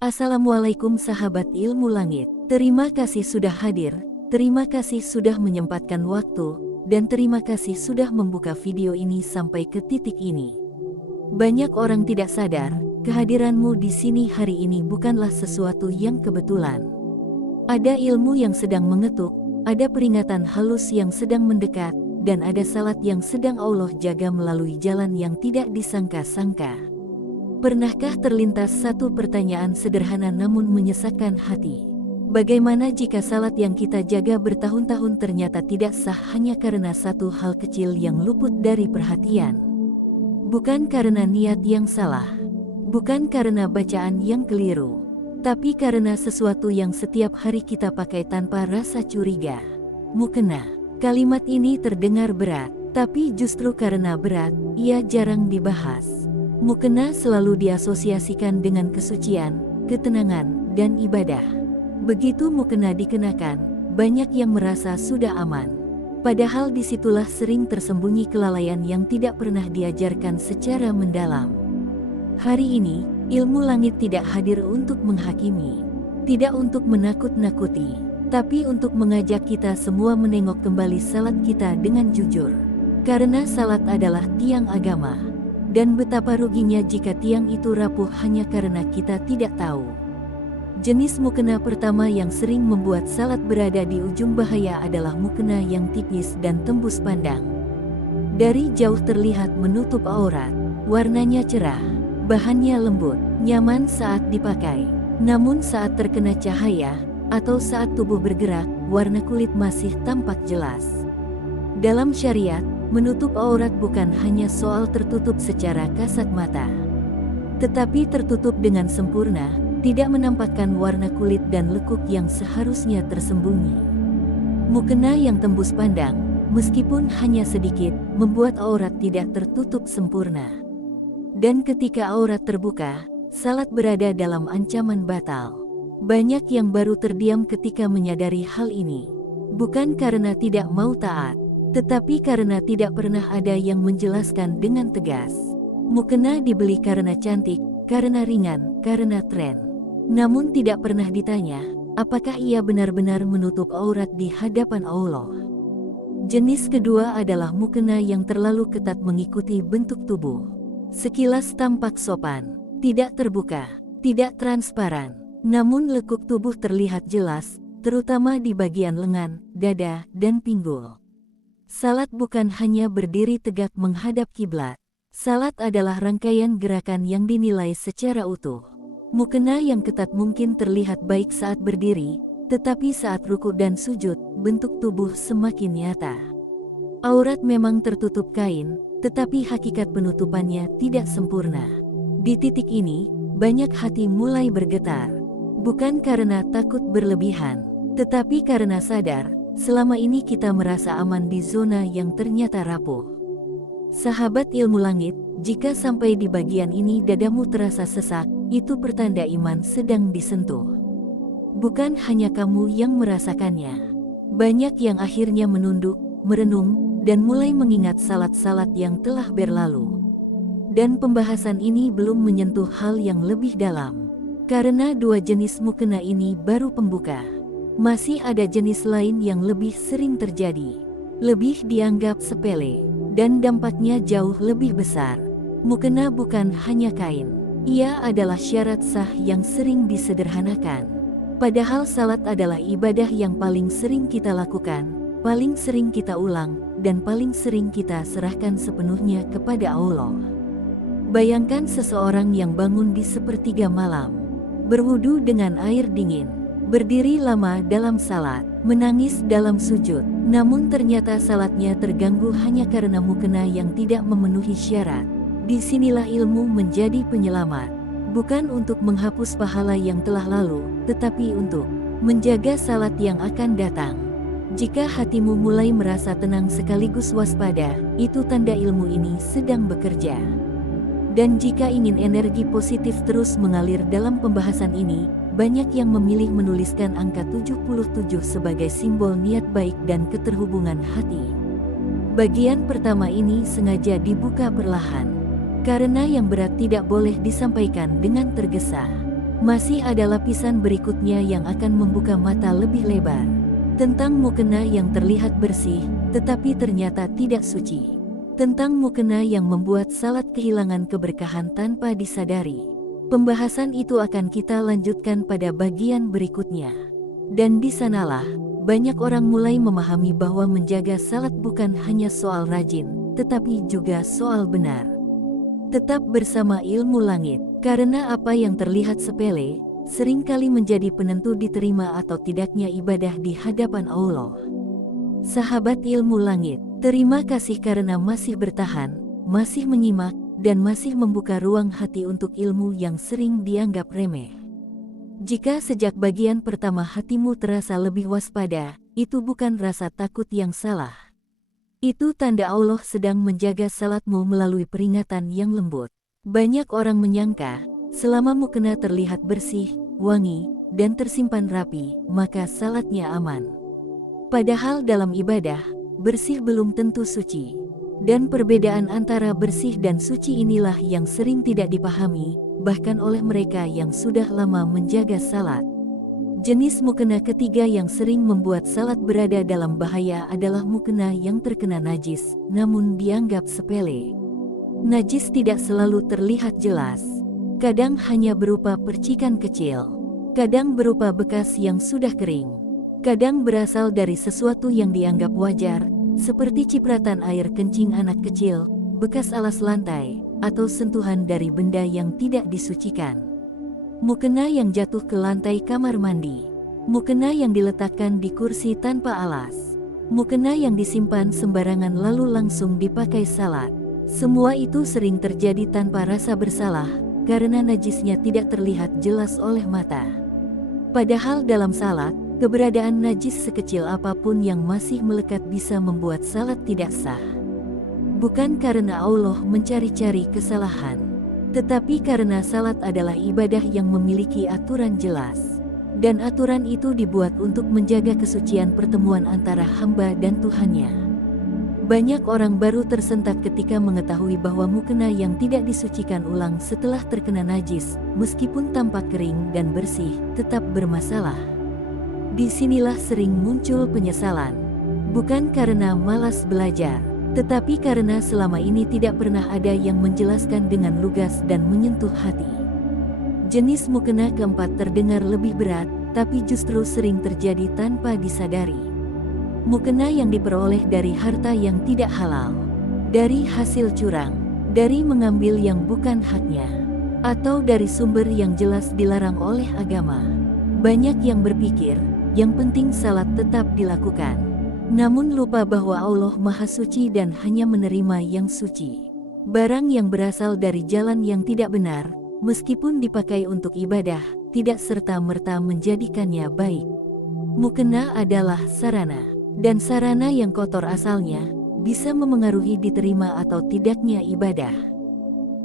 Assalamualaikum sahabat ilmu langit. Terima kasih sudah hadir, terima kasih sudah menyempatkan waktu, dan terima kasih sudah membuka video ini sampai ke titik ini. Banyak orang tidak sadar, kehadiranmu di sini hari ini bukanlah sesuatu yang kebetulan. Ada ilmu yang sedang mengetuk, ada peringatan halus yang sedang mendekat, dan ada salat yang sedang Allah jaga melalui jalan yang tidak disangka-sangka. Pernahkah terlintas satu pertanyaan sederhana namun menyesakkan hati? Bagaimana jika salat yang kita jaga bertahun-tahun ternyata tidak sah hanya karena satu hal kecil yang luput dari perhatian? Bukan karena niat yang salah, bukan karena bacaan yang keliru, tapi karena sesuatu yang setiap hari kita pakai tanpa rasa curiga. Mukena. Kalimat ini terdengar berat, tapi justru karena berat, ia jarang dibahas. Mukena selalu diasosiasikan dengan kesucian, ketenangan, dan ibadah. Begitu mukena dikenakan, banyak yang merasa sudah aman. Padahal disitulah sering tersembunyi kelalaian yang tidak pernah diajarkan secara mendalam. Hari ini, ilmu langit tidak hadir untuk menghakimi, tidak untuk menakut-nakuti, tapi untuk mengajak kita semua menengok kembali salat kita dengan jujur. Karena salat adalah tiang agama. Dan betapa ruginya jika tiang itu rapuh hanya karena kita tidak tahu. Jenis mukena pertama yang sering membuat salat berada di ujung bahaya adalah mukena yang tipis dan tembus pandang. Dari jauh terlihat menutup aurat, warnanya cerah, bahannya lembut, nyaman saat dipakai. Namun saat terkena cahaya, atau saat tubuh bergerak, warna kulit masih tampak jelas. Dalam syariat, menutup aurat bukan hanya soal tertutup secara kasat mata, tetapi tertutup dengan sempurna, tidak menampakkan warna kulit dan lekuk yang seharusnya tersembunyi. Mukena yang tembus pandang, meskipun hanya sedikit, membuat aurat tidak tertutup sempurna. Dan ketika aurat terbuka, salat berada dalam ancaman batal. Banyak yang baru terdiam ketika menyadari hal ini, bukan karena tidak mau taat, tetapi karena tidak pernah ada yang menjelaskan dengan tegas. Mukena dibeli karena cantik, karena ringan, karena tren. Namun tidak pernah ditanya, apakah ia benar-benar menutup aurat di hadapan Allah. Jenis kedua adalah mukena yang terlalu ketat mengikuti bentuk tubuh. Sekilas tampak sopan, tidak terbuka, tidak transparan, namun lekuk tubuh terlihat jelas, terutama di bagian lengan, dada, dan pinggul. Salat bukan hanya berdiri tegak menghadap kiblat. Salat adalah rangkaian gerakan yang dinilai secara utuh. Mukena yang ketat mungkin terlihat baik saat berdiri, tetapi saat ruku dan sujud, bentuk tubuh semakin nyata. Aurat memang tertutup kain, tetapi hakikat penutupannya tidak sempurna. Di titik ini, banyak hati mulai bergetar. Bukan karena takut berlebihan, tetapi karena sadar, selama ini kita merasa aman di zona yang ternyata rapuh. Sahabat ilmu langit, jika sampai di bagian ini dadamu terasa sesak, itu pertanda iman sedang disentuh. Bukan hanya kamu yang merasakannya. Banyak yang akhirnya menunduk, merenung, dan mulai mengingat salat-salat yang telah berlalu. Dan pembahasan ini belum menyentuh hal yang lebih dalam. Karena dua jenis mukena ini baru pembuka. Masih ada jenis lain yang lebih sering terjadi, lebih dianggap sepele, dan dampaknya jauh lebih besar. Mukena bukan hanya kain, ia adalah syarat sah yang sering disederhanakan. Padahal salat adalah ibadah yang paling sering kita lakukan, paling sering kita ulang, dan paling sering kita serahkan sepenuhnya kepada Allah. Bayangkan seseorang yang bangun di sepertiga malam, berwudu dengan air dingin, berdiri lama dalam salat, menangis dalam sujud, namun ternyata salatnya terganggu hanya karena mukena yang tidak memenuhi syarat. Disinilah ilmu menjadi penyelamat, bukan untuk menghapus pahala yang telah lalu, tetapi untuk menjaga salat yang akan datang. Jika hatimu mulai merasa tenang sekaligus waspada, itu tanda ilmu ini sedang bekerja. Dan jika ingin energi positif terus mengalir dalam pembahasan ini, banyak yang memilih menuliskan angka 77 sebagai simbol niat baik dan keterhubungan hati. Bagian pertama ini sengaja dibuka perlahan, karena yang berat tidak boleh disampaikan dengan tergesa. Masih ada lapisan berikutnya yang akan membuka mata lebih lebar. Tentang mukena yang terlihat bersih, tetapi ternyata tidak suci. Tentang mukena yang membuat salat kehilangan keberkahan tanpa disadari. Pembahasan itu akan kita lanjutkan pada bagian berikutnya. Dan di sanalah, banyak orang mulai memahami bahwa menjaga salat bukan hanya soal rajin, tetapi juga soal benar. Tetap bersama Ilmu Langit, karena apa yang terlihat sepele, seringkali menjadi penentu diterima atau tidaknya ibadah di hadapan Allah. Sahabat Ilmu Langit, terima kasih karena masih bertahan, masih menyimak, dan masih membuka ruang hati untuk ilmu yang sering dianggap remeh. Jika sejak bagian pertama hatimu terasa lebih waspada, itu bukan rasa takut yang salah. Itu tanda Allah sedang menjaga salatmu melalui peringatan yang lembut. Banyak orang menyangka, selama mukena terlihat bersih, wangi, dan tersimpan rapi, maka salatnya aman. Padahal dalam ibadah, bersih belum tentu suci. Dan perbedaan antara bersih dan suci inilah yang sering tidak dipahami, bahkan oleh mereka yang sudah lama menjaga salat. Jenis mukena ketiga yang sering membuat salat berada dalam bahaya adalah mukena yang terkena najis, namun dianggap sepele. Najis tidak selalu terlihat jelas. Kadang hanya berupa percikan kecil. Kadang berupa bekas yang sudah kering. Kadang berasal dari sesuatu yang dianggap wajar, seperti cipratan air kencing anak kecil, bekas alas lantai, atau sentuhan dari benda yang tidak disucikan. Mukena yang jatuh ke lantai kamar mandi. Mukena yang diletakkan di kursi tanpa alas. Mukena yang disimpan sembarangan lalu langsung dipakai salat. Semua itu sering terjadi tanpa rasa bersalah, karena najisnya tidak terlihat jelas oleh mata. Padahal dalam salat, keberadaan najis sekecil apapun yang masih melekat bisa membuat salat tidak sah. Bukan karena Allah mencari-cari kesalahan, tetapi karena salat adalah ibadah yang memiliki aturan jelas. Dan aturan itu dibuat untuk menjaga kesucian pertemuan antara hamba dan Tuhannya. Banyak orang baru tersentak ketika mengetahui bahwa mukena yang tidak disucikan ulang setelah terkena najis, meskipun tampak kering dan bersih, tetap bermasalah. Disinilah sering muncul penyesalan, bukan karena malas belajar, tetapi karena selama ini tidak pernah ada yang menjelaskan dengan lugas dan menyentuh hati. Jenis mukena keempat terdengar lebih berat, tapi justru sering terjadi tanpa disadari. Mukena yang diperoleh dari harta yang tidak halal, dari hasil curang, dari mengambil yang bukan haknya, atau dari sumber yang jelas dilarang oleh agama. Banyak yang berpikir, yang penting salat tetap dilakukan. Namun lupa bahwa Allah Maha Suci dan hanya menerima yang suci. Barang yang berasal dari jalan yang tidak benar, meskipun dipakai untuk ibadah, tidak serta-merta menjadikannya baik. Mukena adalah sarana, dan sarana yang kotor asalnya, bisa memengaruhi diterima atau tidaknya ibadah.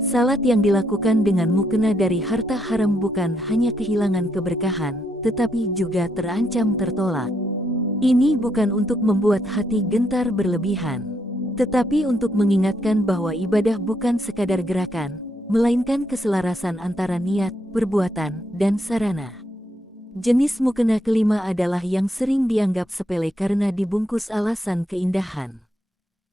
Salat yang dilakukan dengan mukena dari harta haram bukan hanya kehilangan keberkahan, tetapi juga terancam tertolak. Ini bukan untuk membuat hati gentar berlebihan, tetapi untuk mengingatkan bahwa ibadah bukan sekadar gerakan, melainkan keselarasan antara niat, perbuatan, dan sarana. Jenis mukena kelima adalah yang sering dianggap sepele karena dibungkus alasan keindahan.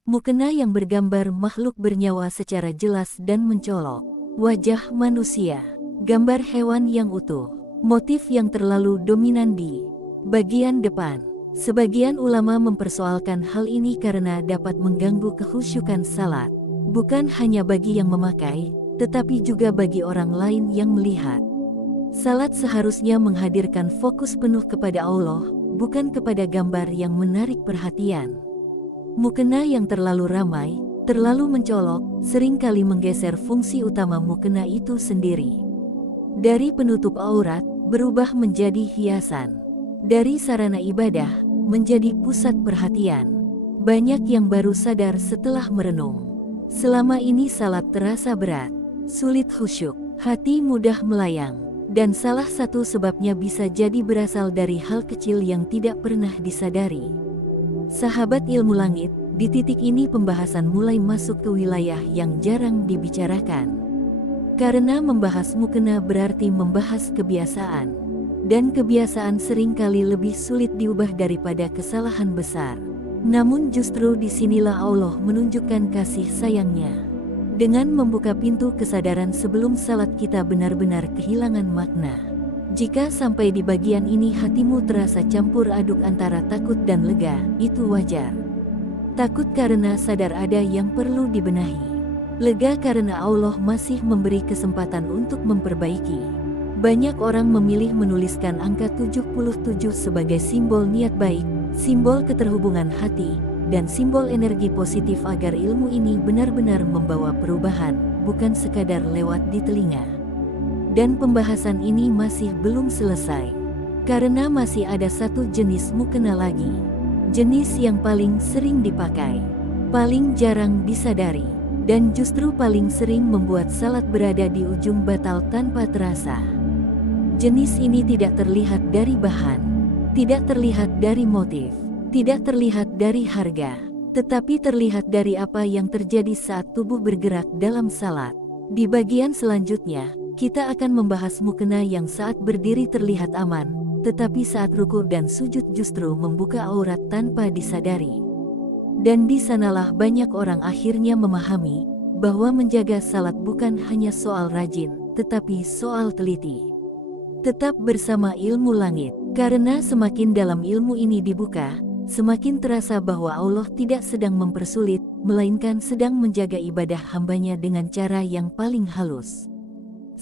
Mukena yang bergambar makhluk bernyawa secara jelas dan mencolok, wajah manusia, gambar hewan yang utuh, motif yang terlalu dominan di bagian depan. Sebagian ulama mempersoalkan hal ini karena dapat mengganggu kekhusyukan salat, bukan hanya bagi yang memakai, tetapi juga bagi orang lain yang melihat. Salat seharusnya menghadirkan fokus penuh kepada Allah, bukan kepada gambar yang menarik perhatian. Mukena yang terlalu ramai, terlalu mencolok, seringkali menggeser fungsi utama mukena itu sendiri. Dari penutup aurat, berubah menjadi hiasan. Dari sarana ibadah, menjadi pusat perhatian. Banyak yang baru sadar setelah merenung. Selama ini salat terasa berat, sulit khusyuk, hati mudah melayang. Dan salah satu sebabnya bisa jadi berasal dari hal kecil yang tidak pernah disadari. Sahabat Ilmu Langit, di titik ini pembahasan mulai masuk ke wilayah yang jarang dibicarakan. Karena membahas mukena berarti membahas kebiasaan. Dan kebiasaan seringkali lebih sulit diubah daripada kesalahan besar. Namun justru disinilah Allah menunjukkan kasih sayangnya. Dengan membuka pintu kesadaran sebelum salat kita benar-benar kehilangan makna. Jika sampai di bagian ini hatimu terasa campur aduk antara takut dan lega, itu wajar. Takut karena sadar ada yang perlu dibenahi. Lega karena Allah masih memberi kesempatan untuk memperbaiki. Banyak orang memilih menuliskan angka 77 sebagai simbol niat baik, simbol keterhubungan hati, dan simbol energi positif agar ilmu ini benar-benar membawa perubahan, bukan sekadar lewat di telinga. Dan pembahasan ini masih belum selesai. Karena masih ada satu jenis mukena lagi. Jenis yang paling sering dipakai, paling jarang disadari, dan justru paling sering membuat salat berada di ujung batal tanpa terasa. Jenis ini tidak terlihat dari bahan, tidak terlihat dari motif, tidak terlihat dari harga, tetapi terlihat dari apa yang terjadi saat tubuh bergerak dalam salat. Di bagian selanjutnya, kita akan membahas mukena yang saat berdiri terlihat aman, tetapi saat ruku dan sujud justru membuka aurat tanpa disadari. Dan di sanalah banyak orang akhirnya memahami bahwa menjaga salat bukan hanya soal rajin, tetapi soal teliti. Tetap bersama Ilmu Langit, karena semakin dalam ilmu ini dibuka, semakin terasa bahwa Allah tidak sedang mempersulit, melainkan sedang menjaga ibadah hambanya dengan cara yang paling halus.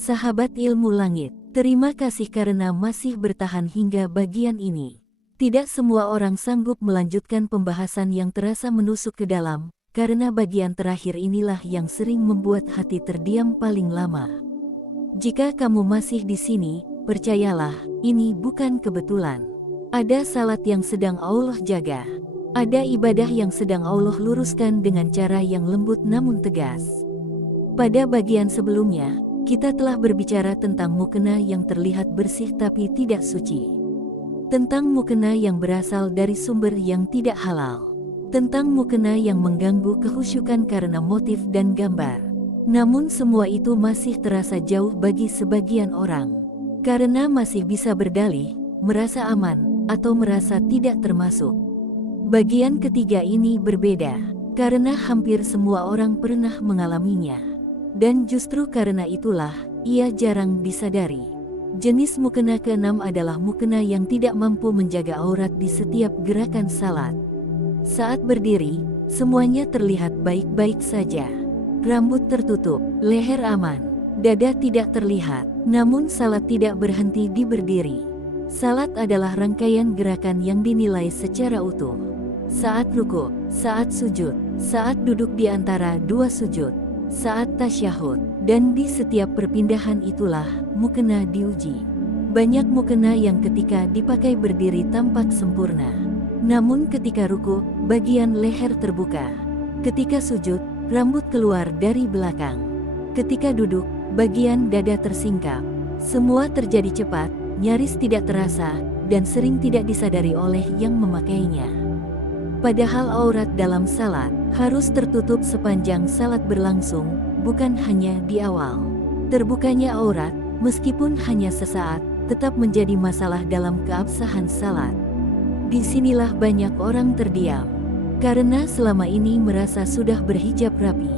Sahabat Ilmu Langit, terima kasih karena masih bertahan hingga bagian ini. Tidak semua orang sanggup melanjutkan pembahasan yang terasa menusuk ke dalam, karena bagian terakhir inilah yang sering membuat hati terdiam paling lama. Jika kamu masih di sini, percayalah, ini bukan kebetulan. Ada salat yang sedang Allah jaga. Ada ibadah yang sedang Allah luruskan dengan cara yang lembut namun tegas. Pada bagian sebelumnya, kita telah berbicara tentang mukena yang terlihat bersih tapi tidak suci. Tentang mukena yang berasal dari sumber yang tidak halal. Tentang mukena yang mengganggu kehusyukan karena motif dan gambar. Namun semua itu masih terasa jauh bagi sebagian orang. Karena masih bisa berdalih, merasa aman, atau merasa tidak termasuk. Bagian ketiga ini berbeda, karena hampir semua orang pernah mengalaminya. Dan justru karena itulah, ia jarang disadari. Jenis mukena keenam adalah mukena yang tidak mampu menjaga aurat di setiap gerakan salat. Saat berdiri, semuanya terlihat baik-baik saja. Rambut tertutup, leher aman, dada tidak terlihat. Namun salat tidak berhenti di berdiri. Salat adalah rangkaian gerakan yang dinilai secara utuh. Saat ruku, saat sujud, saat duduk di antara dua sujud, saat tasyahud, dan di setiap perpindahan itulah mukena diuji. Banyak mukena yang ketika dipakai berdiri tampak sempurna. Namun ketika ruku, bagian leher terbuka. Ketika sujud, rambut keluar dari belakang. Ketika duduk, bagian dada tersingkap. Semua terjadi cepat, nyaris tidak terasa, dan sering tidak disadari oleh yang memakainya. Padahal aurat dalam salat harus tertutup sepanjang salat berlangsung, bukan hanya di awal. Terbukanya aurat, meskipun hanya sesaat, tetap menjadi masalah dalam keabsahan salat. Disinilah banyak orang terdiam, karena selama ini merasa sudah berhijab rapi,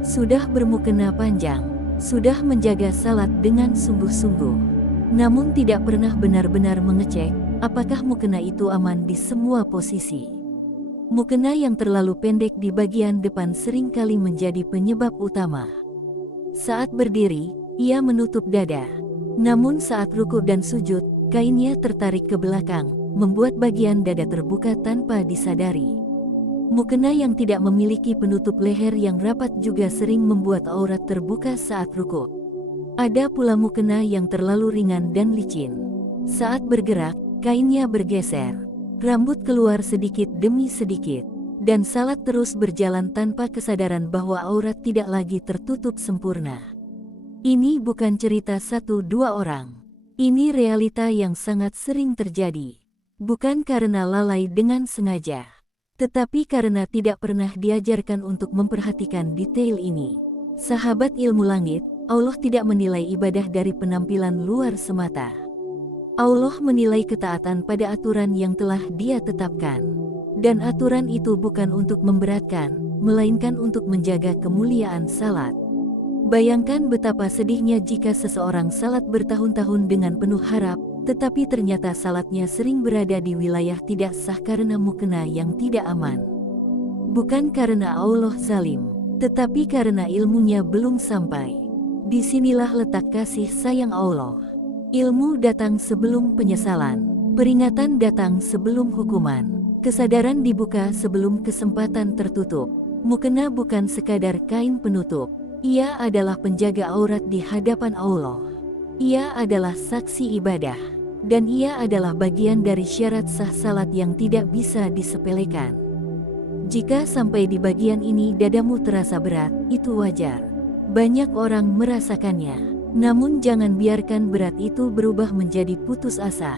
sudah bermukena panjang, sudah menjaga salat dengan sungguh-sungguh. Namun tidak pernah benar-benar mengecek, apakah mukena itu aman di semua posisi. Mukena yang terlalu pendek di bagian depan seringkali menjadi penyebab utama. Saat berdiri, ia menutup dada. Namun saat ruku dan sujud, kainnya tertarik ke belakang, membuat bagian dada terbuka tanpa disadari. Mukena yang tidak memiliki penutup leher yang rapat juga sering membuat aurat terbuka saat ruku. Ada pula mukena yang terlalu ringan dan licin. Saat bergerak, kainnya bergeser. Rambut keluar sedikit demi sedikit. Dan salat terus berjalan tanpa kesadaran bahwa aurat tidak lagi tertutup sempurna. Ini bukan cerita satu dua orang. Ini realita yang sangat sering terjadi. Bukan karena lalai dengan sengaja, tetapi karena tidak pernah diajarkan untuk memperhatikan detail ini. Sahabat Ilmu Langit, Allah tidak menilai ibadah dari penampilan luar semata. Allah menilai ketaatan pada aturan yang telah Dia tetapkan. Dan aturan itu bukan untuk memberatkan, melainkan untuk menjaga kemuliaan salat. Bayangkan betapa sedihnya jika seseorang salat bertahun-tahun dengan penuh harap, tetapi ternyata salatnya sering berada di wilayah tidak sah karena mukena yang tidak aman. Bukan karena Allah zalim, tetapi karena ilmunya belum sampai. Disinilah letak kasih sayang Allah. Ilmu datang sebelum penyesalan, peringatan datang sebelum hukuman, kesadaran dibuka sebelum kesempatan tertutup. Mukena bukan sekadar kain penutup, ia adalah penjaga aurat di hadapan Allah. Ia adalah saksi ibadah, dan ia adalah bagian dari syarat sah salat yang tidak bisa disepelekan. Jika sampai di bagian ini dadamu terasa berat, itu wajar. Banyak orang merasakannya. Namun jangan biarkan berat itu berubah menjadi putus asa.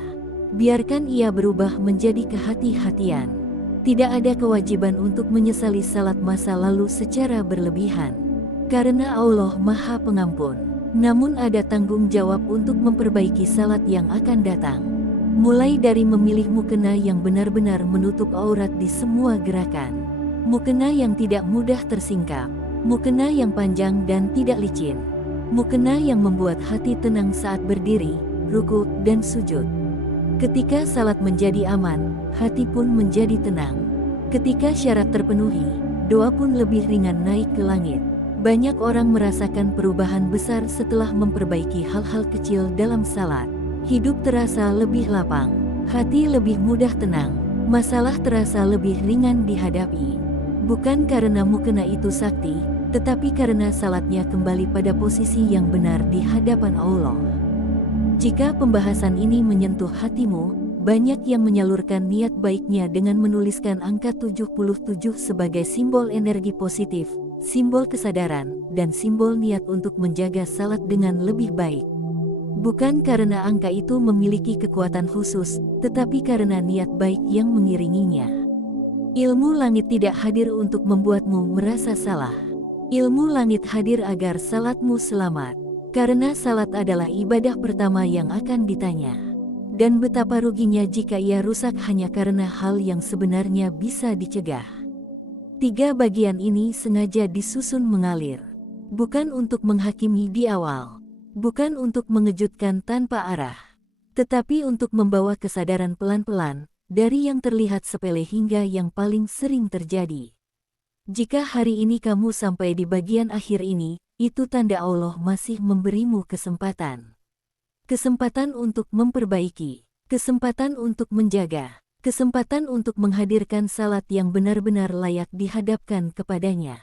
Biarkan ia berubah menjadi kehati-hatian. Tidak ada kewajiban untuk menyesali salat masa lalu secara berlebihan. Karena Allah Maha Pengampun. Namun ada tanggung jawab untuk memperbaiki salat yang akan datang. Mulai dari memilih mukena yang benar-benar menutup aurat di semua gerakan. Mukena yang tidak mudah tersingkap. Mukena yang panjang dan tidak licin. Mukena yang membuat hati tenang saat berdiri, ruku, dan sujud. Ketika salat menjadi aman, hati pun menjadi tenang. Ketika syarat terpenuhi, doa pun lebih ringan naik ke langit. Banyak orang merasakan perubahan besar setelah memperbaiki hal-hal kecil dalam salat. Hidup terasa lebih lapang, hati lebih mudah tenang, masalah terasa lebih ringan dihadapi. Bukan karena mukena itu sakti, tetapi karena salatnya kembali pada posisi yang benar di hadapan Allah. Jika pembahasan ini menyentuh hatimu, banyak yang menyalurkan niat baiknya dengan menuliskan angka 77 sebagai simbol energi positif, simbol kesadaran, dan simbol niat untuk menjaga salat dengan lebih baik. Bukan karena angka itu memiliki kekuatan khusus, tetapi karena niat baik yang mengiringinya. Ilmu langit tidak hadir untuk membuatmu merasa salah. Ilmu langit hadir agar salatmu selamat, karena salat adalah ibadah pertama yang akan ditanya. Dan betapa ruginya jika ia rusak hanya karena hal yang sebenarnya bisa dicegah. 3 bagian ini sengaja disusun mengalir, bukan untuk menghakimi di awal, bukan untuk mengejutkan tanpa arah, tetapi untuk membawa kesadaran pelan-pelan, dari yang terlihat sepele hingga yang paling sering terjadi. Jika hari ini kamu sampai di bagian akhir ini, itu tanda Allah masih memberimu kesempatan. Kesempatan untuk memperbaiki, kesempatan untuk menjaga, kesempatan untuk menghadirkan salat yang benar-benar layak dihadapkan kepadanya.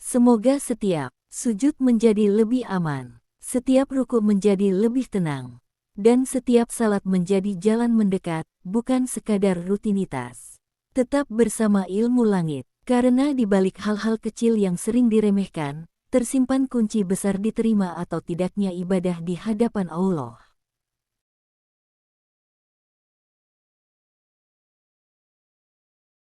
Semoga setiap sujud menjadi lebih aman, setiap ruku menjadi lebih tenang, dan setiap salat menjadi jalan mendekat, bukan sekadar rutinitas. Tetap bersama ilmu langit. Karena di balik hal-hal kecil yang sering diremehkan, tersimpan kunci besar diterima atau tidaknya ibadah di hadapan Allah.